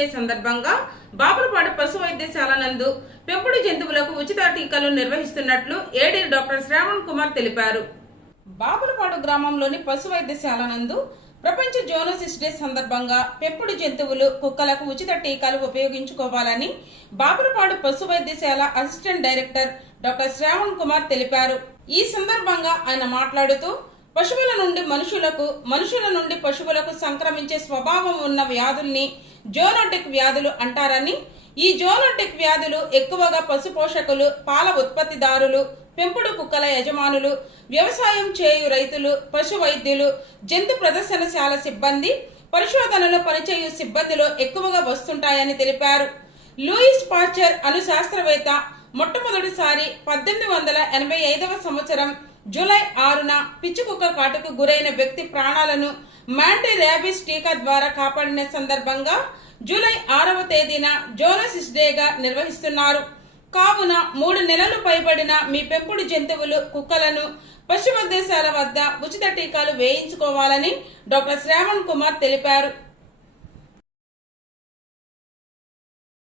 Day సందర్భంగా బాపులపాడు పశు వైద్యశాల నందు పెంపుడు జంతువులకు ఉచిత టీకాలు నిర్వహిస్తున్నట్లు ఏడీ డాక్టర్ శ్రావణ్ కుమార్ తెలిపారు. బాపులపాడు గ్రామంలోని పశు వైద్యశాల నందు ప్రపంచ జూనోసిస్ డే సందర్భంగా పెంపుడు జంతువులు కుక్కలకు ఉచిత టీకాలు ఉపయోగించుకోవాలని బాపులపాడు పశు వైద్యశాల assistant director doctor Shravan Kumar తెలిపారు. ఈ సందర్భంగా ఆయన మాట్లాడుతూ పశువుల నుండి మనుషులకు, మనుషుల నుండి పశువులకు సంక్రమించే స్వభావం ఉన్న వ్యాధుల్ని జూనోటిక్ వ్యాధులు అంటారని, ఈ జూనోటిక్ వ్యాధులు ఎక్కువగా పశు పోషకులు, పాల ఉత్పత్తిదారులు, పెంపుడు కుక్కల యజమానులు, వ్యవసాయం చేయు రైతులు, పశు వైద్యులు, జంతు ప్రదర్శనశాల సిబ్బంది, పరిశోధనలో పనిచేయు సిబ్బందిలో ఎక్కువగా వస్తుంటాయని తెలిపారు. లూయిస్ పాస్చర్ అను శాస్త్రవేత్త మొట్టమొదటిసారి 1885వ సంవత్సరం జూలై 6న పిచ్చి కుక్క కాటుకు గురైన వ్యక్తి ప్రాణాలను యాంటీ ర్యాబీస్ టీకా ద్వారా కాపాడిన సందర్భంగా జూలై 6వ తేదీన జూనోసిస్ డేగా నిర్వహిస్తున్నారు. కావున 3 నెలలు పైబడిన మీ పెంపుడు జంతువులు కుక్కలను పశు వైద్యశాల వద్ద ఉచిత టీకాలు వేయించుకోవాలని డాక్టర్ శ్రావణ్ కుమార్ తెలిపారు.